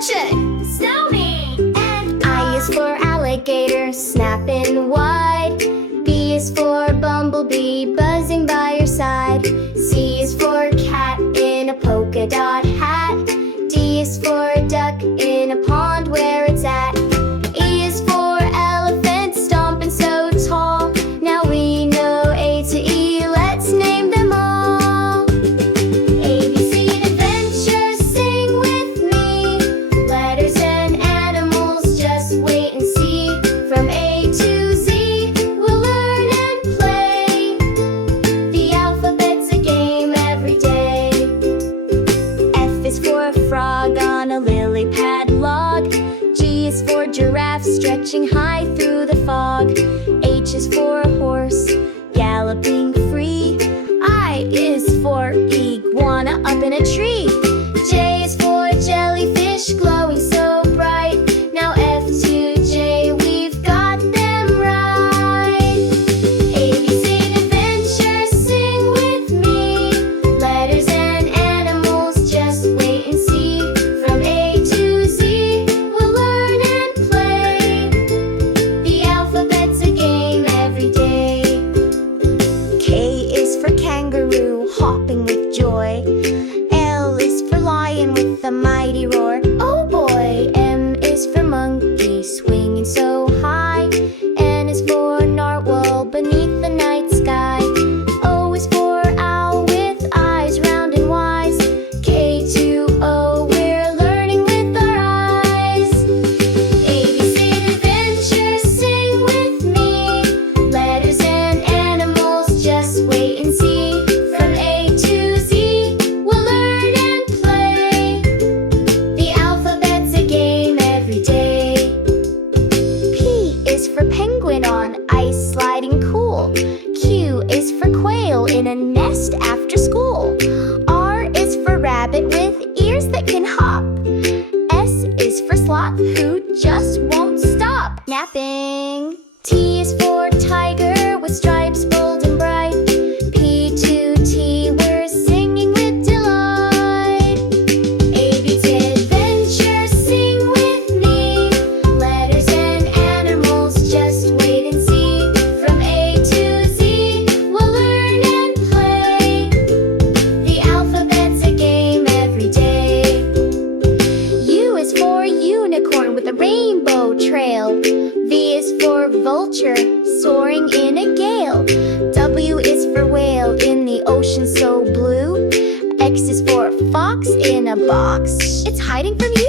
attention! Snowman! And I is for alligator, snapping wide. B is for bumblebee, buzzing by your side. C is for cat in a polka dot hat. D is for duck in a pond where it's at. E is for elephant, stomping so tall. Now we know A to E, let's name them all. ABC adventures, sing with me. Letters and animals, just wait and see. From A to Z, we'll learn and play. The alphabet's a game every day. F is for a frog on a lily pad log. G is for giraffe, stretching high through the fog. H is for a horse, galloping free. I is for iguana up in a tree. J is for jellyfish, glowing so bright. Now F to J, we've got them right. ABC adventures, sing with me. Letters and animals, just wait and see. From A to Z, we'll learn and play. The alphabet's a game every day. K is for kangaroo, hopping with joy. L is for lion with a mighty roar. Oh boy! M is for monkey, swinging so high. N is for narwhal, beneath the night sky. O is for owl with eyes round and wise. K to O, we're learning with our eyes. ABC adventures, sing with me. Letters and animals, just wait and see. From A to Z, we'll learn and play. The alphabet's a game every day. P is for penguin on ice, sliding cool. Q is for quail in a nest after school. R is for rabbit with ears that can hop. S is for sloth who just won't stop napping. T is for tiger with stripes bold and bright. P to T, we're singing with delight. ABC adventures, sing with me. Letters and animals, just wait and see. From A to Z, we'll learn and play. The alphabet's a game every day. U is for unicorn with a rainbow trail. V is for vulture, soaring in a gale. W is for whale in the ocean so blue. X is for fox in a box, it's hiding from you.